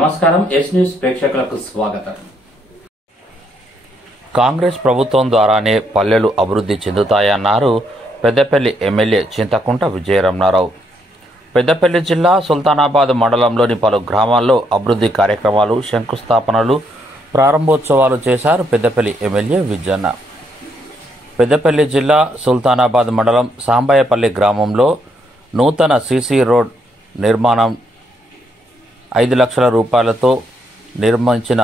నమస్కారం yes news ప్రేక్షకులకు స్వాగతం. కాంగ్రెస్ ప్రభుత్వం ద్వారానే పల్లెలు అభివృద్ధి చెందుతాయన్నారు పెద్దపల్లి ఎమ్మెల్యే చింతకుంట విజయరమణారావు. పెద్దపల్లి జిల్లా సుల్తానాబాద్ మండలంలోని పలు గ్రామాల్లో అభివృద్ధి కార్యక్రమాలు, శంకుస్థాపనలు, ప్రారంభోత్సవాలు చేశారు పెద్దపల్లి ఎమ్మెల్యే విజయన్న. పెద్దపల్లి జిల్లా సుల్తానాబాద్ మండలం సాంబయ్యపల్లి గ్రామంలో నూతన సీసీ రోడ్ నిర్మాణం 5 లక్షల రూపాయలతో నిర్మించిన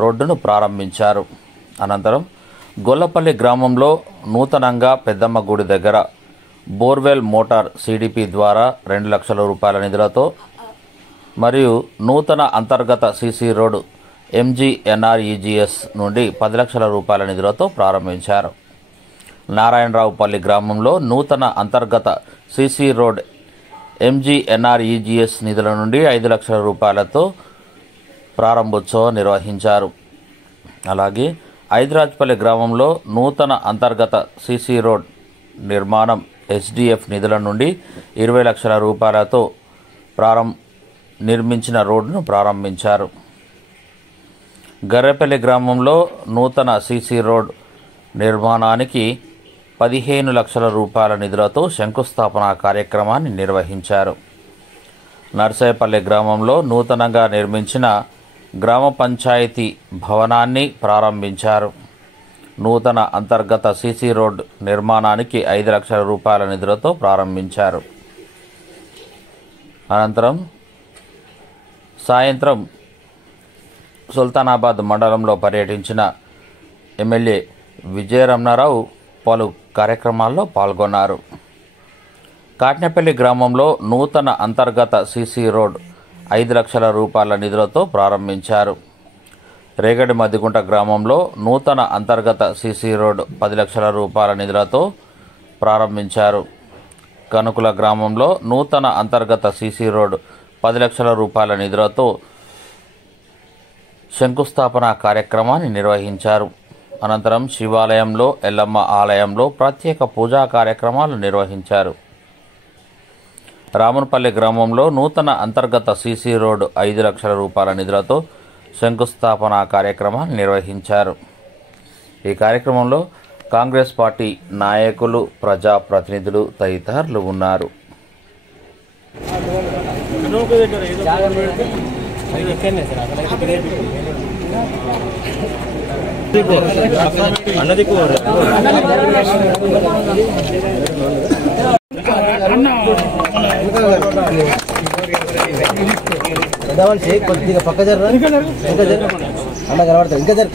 రోడ్డును ప్రారంభించారు. అనంతరం గొల్లపల్లి గ్రామంలో నూతనంగా పెద్దమ్మ గుడి దగ్గర బోర్వెల్ మోటార్ సిడిపి ద్వారా 2 లక్షల రూపాయల నిధులతో మరియు నూతన అంతర్గత సీసీ రోడ్డు ఎంజీఎన్ఆర్ఈజీఎస్ నుండి 10 లక్షల రూపాయల నిధులతో ప్రారంభించారు. నారాయణరావుపల్లి గ్రామంలో నూతన అంతర్గత సీసీ రోడ్ ఎంజీఎన్ఆర్ఈజీఎస్ నిధుల నుండి 5 లక్షల రూపాయలతో ప్రారంభోత్సవం నిర్వహించారు. అలాగే ఐదరాజ్పల్లి గ్రామంలో నూతన అంతర్గత సీసీ రోడ్ నిర్మాణం ఎస్డిఎఫ్ నిధుల నుండి 20 లక్షల రూపాయలతో నిర్మించిన రోడ్డును ప్రారంభించారు. గర్రెపల్లి గ్రామంలో నూతన సీసీ రోడ్ నిర్మాణానికి 15 లక్షల రూపాయల నిధులతో శంకుస్థాపన కార్యక్రమాన్ని నిర్వహించారు. నర్సాయపల్లి గ్రామంలో నూతనంగా నిర్మించిన గ్రామ పంచాయతీ భవనాన్ని ప్రారంభించారు. నూతన అంతర్గత సీసీ రోడ్ నిర్మాణానికి 5 లక్షల రూపాయల నిధులతో ప్రారంభించారు. అనంతరం సాయంత్రం సుల్తానాబాద్ మండలంలో పర్యటించిన ఎమ్మెల్యే విజయరమణారావు పలు కార్యక్రమాల్లో పాల్గొన్నారు. కాట్నేపల్లి గ్రామంలో నూతన అంతర్గత సీసీ రోడ్ 5 లక్షల రూపాయల నిధులతో ప్రారంభించారు. రేగడి మద్దిగుంట గ్రామంలో నూతన అంతర్గత సీసీ రోడ్ 10 లక్షల రూపాయల నిధులతో ప్రారంభించారు. కనుకుల గ్రామంలో నూతన అంతర్గత సీసీ రోడ్ 10 లక్షల రూపాయల నిధులతో శంకుస్థాపన కార్యక్రమాన్ని నిర్వహించారు. అనంతరం శివాలయంలో, ఎల్లమ్మ ఆలయంలో ప్రత్యేక పూజా కార్యక్రమాలు నిర్వహించారు. రామన్పల్లి గ్రామంలో నూతన అంతర్గత సీసీ రోడ్ 5 లక్షల రూపాయల నిధులతో శంకుస్థాపన కార్యక్రమాన్ని నిర్వహించారు. ఈ కార్యక్రమంలో కాంగ్రెస్ పార్టీ నాయకులు, ప్రజాప్రతినిధులు తదితరులు ఉన్నారు. కొద్దిగా పక్క జర ఇంకా జర అన్న కనబడతారు. ఇంకా జర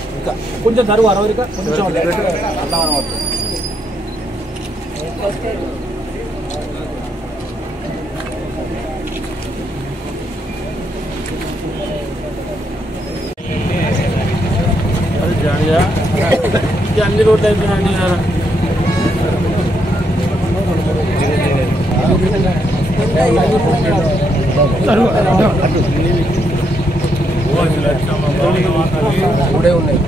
కొంచెం జరుగు 60 కొంచెం అన్ని రోడ్లు అయిపోయినాయి. కూడా ఉన్నాయి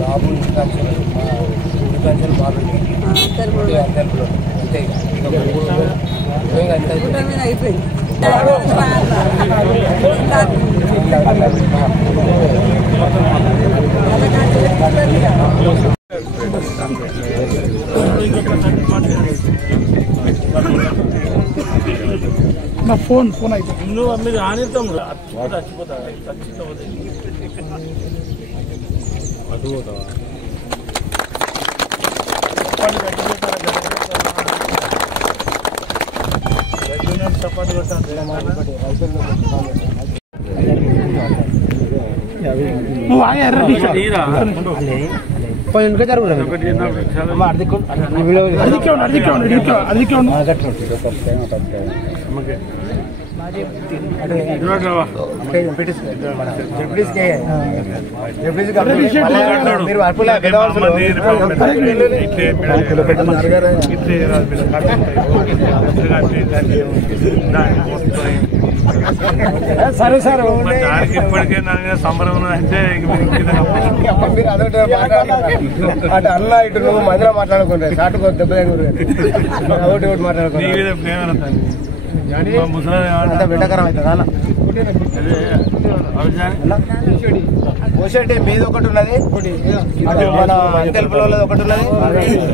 బాబు కంచెలు బాగుంటాయి. అయిపోయింది. నా ఫోన్ అయిపోయింది. నువ్వు మీరు ఆనిద్దాం చచ్చిపోతా చపాతి ఇంకా జరుగుతుంది. సరే సార్ దానికి ఇప్పటికే నాకు సంబరం అంటే మీరు అదొకటి అటు అన్న ఇటు నువ్వు మధ్యలో మాట్లాడుకుంటారు చాటుకో దెబ్బ ఒకటి ఒకటి మాట్లాడుకుంటా బిడ్డకరం అవుతుంది పోషెట్టి మీద ఒకటి ఉన్నది, మన తెలుపుల వాళ్ళది ఒకటి ఉన్నది,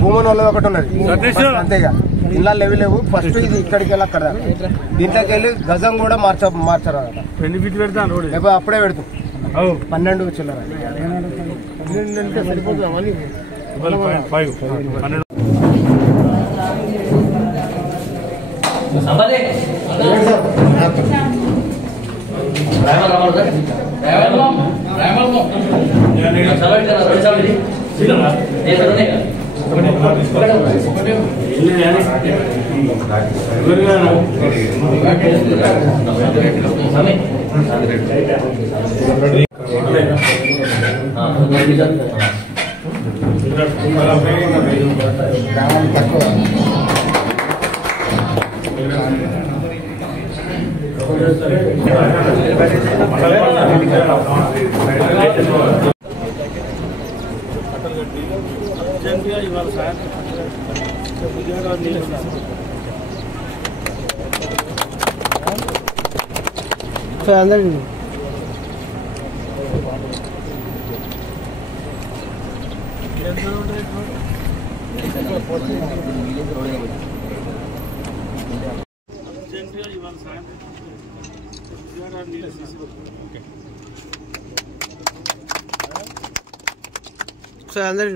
భూమన్ వాళ్ళది ఒకటి ఉన్నది. అంతేగా ఇలా లేవు. ఫస్ట్ ఇది ఇక్కడికి వెళ్ళి అక్కడ దీంట్లోకి వెళ్ళి గజం కూడా మార్చరు ఎన్ని ఫీట్లు పెడతాను రోడ్ అప్పుడే పెడుతూ 12 చిల్లర 12 అంటే సరిపోతుంది. 12. ఇవాళ అందరూ అందరూ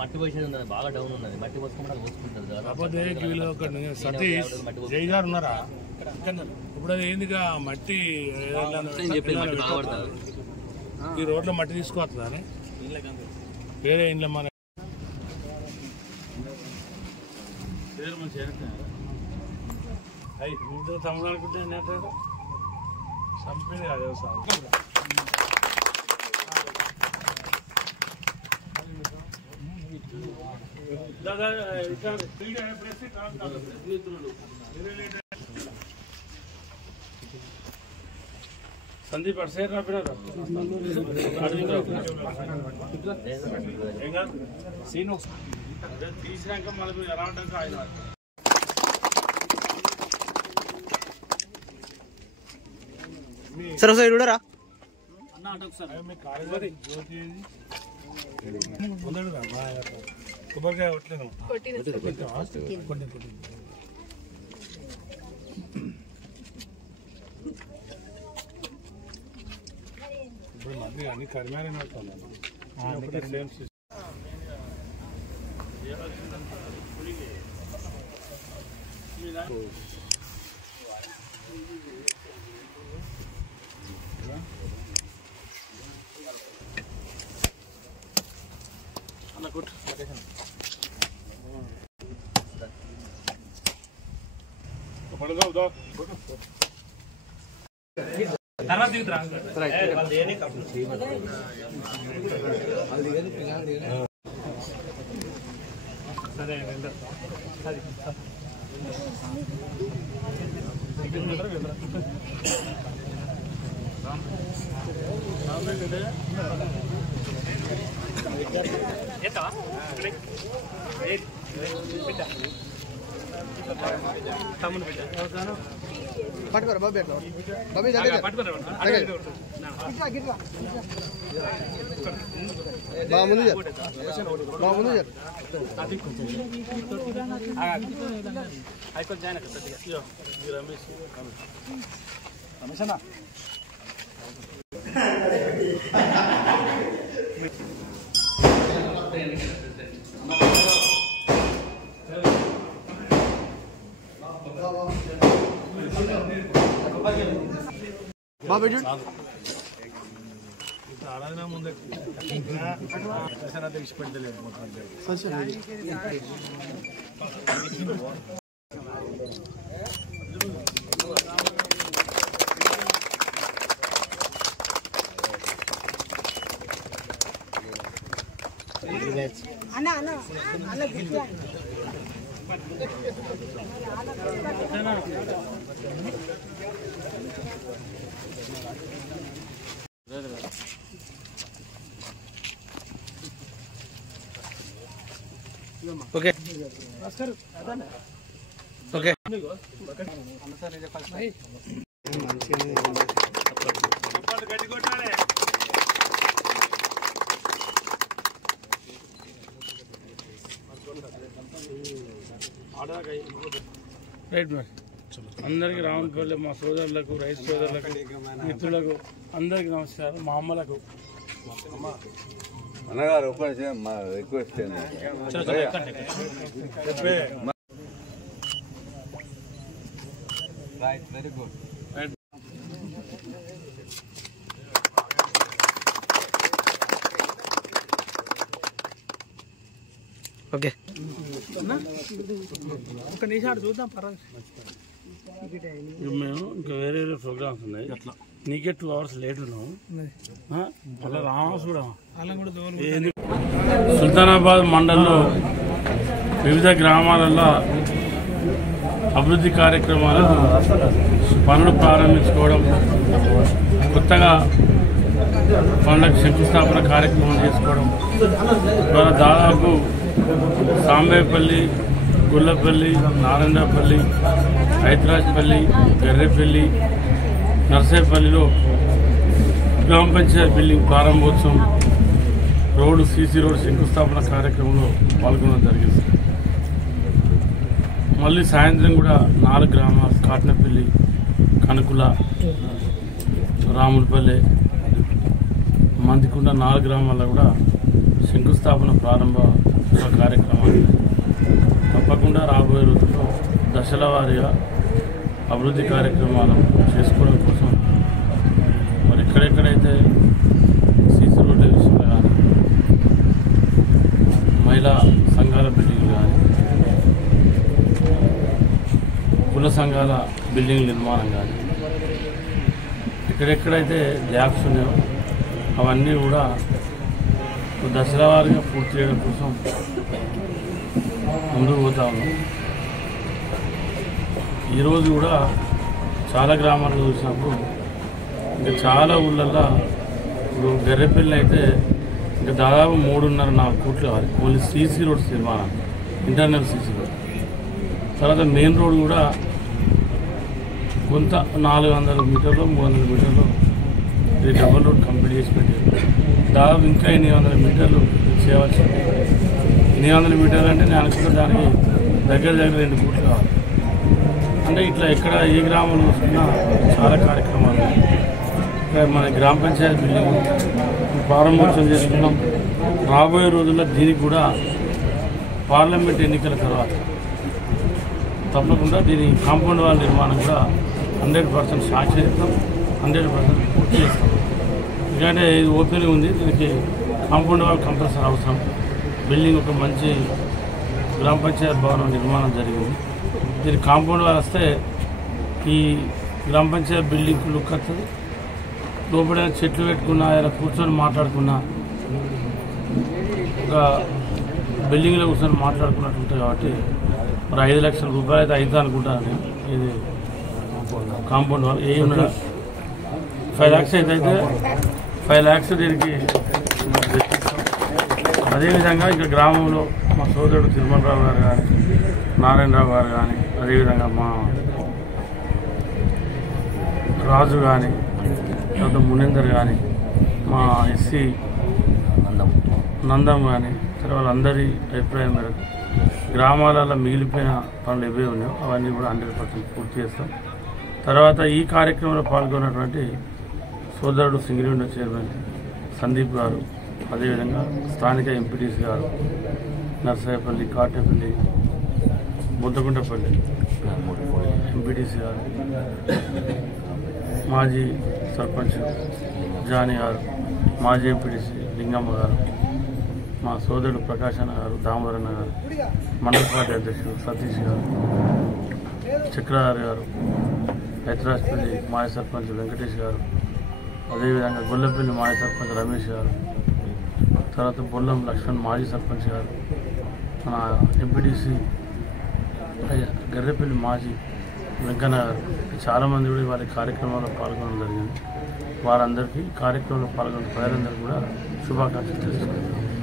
మట్టి పోసేది ఉన్నది, బాగా డౌన్ ఉన్నది. మట్టి పోసుకుంటే పోసుకుంటారు. సతీష్ జై గారు ఉన్నారా? ఇప్పుడు అది ఏందిగా మట్టి ఈ రోడ్లో మట్టి తీసుకువస్తుందని వేరే ఇంట్లో మన ఇంట్లో తమ్ముడు అనుకుంటే చంపేది కాదు వ్యవసాయం. సందీప్ అటు సైడ్ రాపినారు తీసినాక మళ్ళీ ఎలా ఉంటాక ఆయన సరే ఒకసారి చూడరా కొబ్బరికాయ కొట్టలేను ఇప్పుడు మళ్ళీ అన్ని కరిమారే సేమ్ పట్టుకోరా బాబు బాబు ముందు ముందు రమేష్ అన్న బాబు ఆరాధన ముందు తెలిసి పెడతలేదు మొత్తం ఓకే ఓకే రైట్ మరి అందరికీ రామపల్లి మా సోదరులకు రైతు సోదరులకు మిత్రులకు అందరికీ నమస్కారం. మా అమ్మలకు అన్నగారు మా రిక్వెస్ట్ వెరీ గుడ్. ఓకే ఒక నిమిషం చూద్దాం పర్వాలేదు. మేము ఇంకా వేరే వేరే ప్రోగ్రామ్స్ ఉన్నాయి. నీకే 2 hours లేట్ ఉన్నావు. అలా రావాల్సి కూడా సుల్తానాబాద్ మండలంలో వివిధ గ్రామాలలో అభివృద్ధి కార్యక్రమాలకు పనులు ప్రారంభించుకోవడం, కొత్తగా పనులకు శంకుస్థాపన కార్యక్రమం చేసుకోవడం ద్వారా దాదాపు సాంబేపల్లి, గుల్లపల్లి, నారాయణపల్లి, హైదరాజ్పల్లి, గర్రెపల్లి, నర్సేపల్లిలో గ్రామ పంచాయతీ బిల్డింగ్ ప్రారంభోత్సవం, రోడ్డు సీసీ రోడ్ శంకుస్థాపన కార్యక్రమంలో పాల్గొనడం జరిగింది. మళ్ళీ సాయంత్రం కూడా 4 గ్రామాలు కాటనపల్లి, కనుకుల, రాములపల్లి, మందికొండ 4 గ్రామాల్లో కూడా శంకుస్థాపన ప్రారంభ కార్యక్రమాలు తప్పకుండా రాబోయే రోజుల్లో దశల వారీగా అభివృద్ధి కార్యక్రమాలు చేసుకోవడం కోసం మరి ఎక్కడెక్కడైతే సీసీ రోడ్ల విషయంలో కానీ, మహిళా సంఘాల బిల్డింగ్లు కానీ, కుల సంఘాల బిల్డింగ్ నిర్మాణం కానీ, ఎక్కడెక్కడైతే గ్యాప్స్ ఉన్నాయో అవన్నీ కూడా దశల వారీగా పూర్తి చేయడం కోసం ముందుకు పోతా ఉన్నాం. ఈరోజు కూడా చాలా గ్రామాల్లో చూసినప్పుడు ఇంకా చాలా ఊళ్ళల్లో ఇప్పుడు గర్రెపల్లి అయితే ఇంకా దాదాపు 3.5-4 కోట్లు కావాలి ఓన్లీ సీసీ రోడ్స్ నిర్మాణం, ఇంటర్నల్ సీసీ రోడ్. తర్వాత మెయిన్ రోడ్ కూడా కొంత 400 మీటర్లు 300 మీటర్లు ఇది డబల్ రోడ్ కంప్లీట్ చేసి పెట్టారు. దాదాపు ఇంకా 800 మీటర్లు చేయవలసి ఉంది. 800 మీటర్లు అంటే నేను అనుకున్న దానికి దగ్గర 2 కోట్లు కావాలి. అంటే ఇట్లా ఎక్కడ ఏ గ్రామంలో చూసుకున్నా చాలా కార్యక్రమాలు మన గ్రామ పంచాయతీ బిల్డింగ్ ప్రారంభోత్సవం చేసుకున్నాం. రాబోయే రోజుల్లో దీనికి కూడా పార్లమెంట్ ఎన్నికల తర్వాత తప్పకుండా దీని కాంపౌండ్ వాల్ నిర్మాణం కూడా 100% సాక్షిస్తాం, 100% పూర్తి చేస్తాం. ఎందుకంటే ఇది ఓపెన్ ఉంది, దీనికి కాంపౌండ్ వాల్ కంపల్సరీ అవసరం. బిల్డింగ్ ఒక మంచి గ్రామ పంచాయతీ భవనం నిర్మాణం జరిగింది. దీనికి కాంపౌండ్ వాల్ వస్తే ఈ గ్రామ పంచాయతీ బిల్డింగ్కి లుక్ వస్తుంది. లోపల చెట్లు పెట్టుకున్నా, ఇలా కూర్చొని మాట్లాడుకున్నా, ఒక బిల్డింగ్లో కూర్చొని మాట్లాడుకున్నట్టు ఉంటుంది. కాబట్టి మరి 5 లక్షల రూపాయలు అయితే అవుతుంది అనుకుంటాను నేను. ఇది కాంపౌండ్ వాల్ ఏ ఉండదు 5 lakhs అయితే 5 lakhs దీనికి తెప్పిస్తాం. అదేవిధంగా ఇక్కడ గ్రామంలో మా సోదరుడు తిరుమలరావు గారు కానీ, నారాయణరావు గారు కానీ, అదేవిధంగా మా రాజు కానీ, తర్వాత మునేందర్ కానీ, మా ఎస్సీ నందం కానీ, తర్వాత వాళ్ళందరి అభిప్రాయం మేరకు గ్రామాలలో మిగిలిపోయిన పనులు ఏవే ఉన్నాయో అవన్నీ కూడా 100% పూర్తి చేస్తాం. తర్వాత ఈ కార్యక్రమంలో పాల్గొన్నటువంటి సోదరుడు సింగిరిగుండ చైర్మన్ సందీప్ గారు, అదేవిధంగా స్థానిక ఎంపీటీసీ గారు, నర్సాయపల్లి, కాటేపల్లి, బుద్ధగుంటపల్లి ఎంపీటీసీ గారు, మాజీ సర్పంచ్ జానీ గారు, మాజీ ఎంపీటీసీ లింగమ్మ గారు, మా సోదరుడు ప్రకాశ్ అన్న గారు, దామోదరన్న గారు, మండల పార్టీ అధ్యక్షుడు సతీష్ గారు, చక్రధారి గారు, హైదరాజ్పల్లి మాజీ సర్పంచ్ వెంకటేష్ గారు, అదేవిధంగా గొల్లపల్లి మాజీ సర్పంచ్ రమేష్ గారు, తర్వాత బొల్లం లక్ష్మణ్ మాజీ సర్పంచ్ గారు, మన ఎంపీటీసీ గర్రెపల్లి మాజీ వెంకన్న గారు, చాలామంది కూడా వారి కార్యక్రమాల్లో పాల్గొనడం జరిగింది. వారందరికీ కార్యక్రమంలో పాల్గొన్న ప్రజలందరికీ కూడా శుభాకాంక్షలు తెలుసుకుంటున్నాను.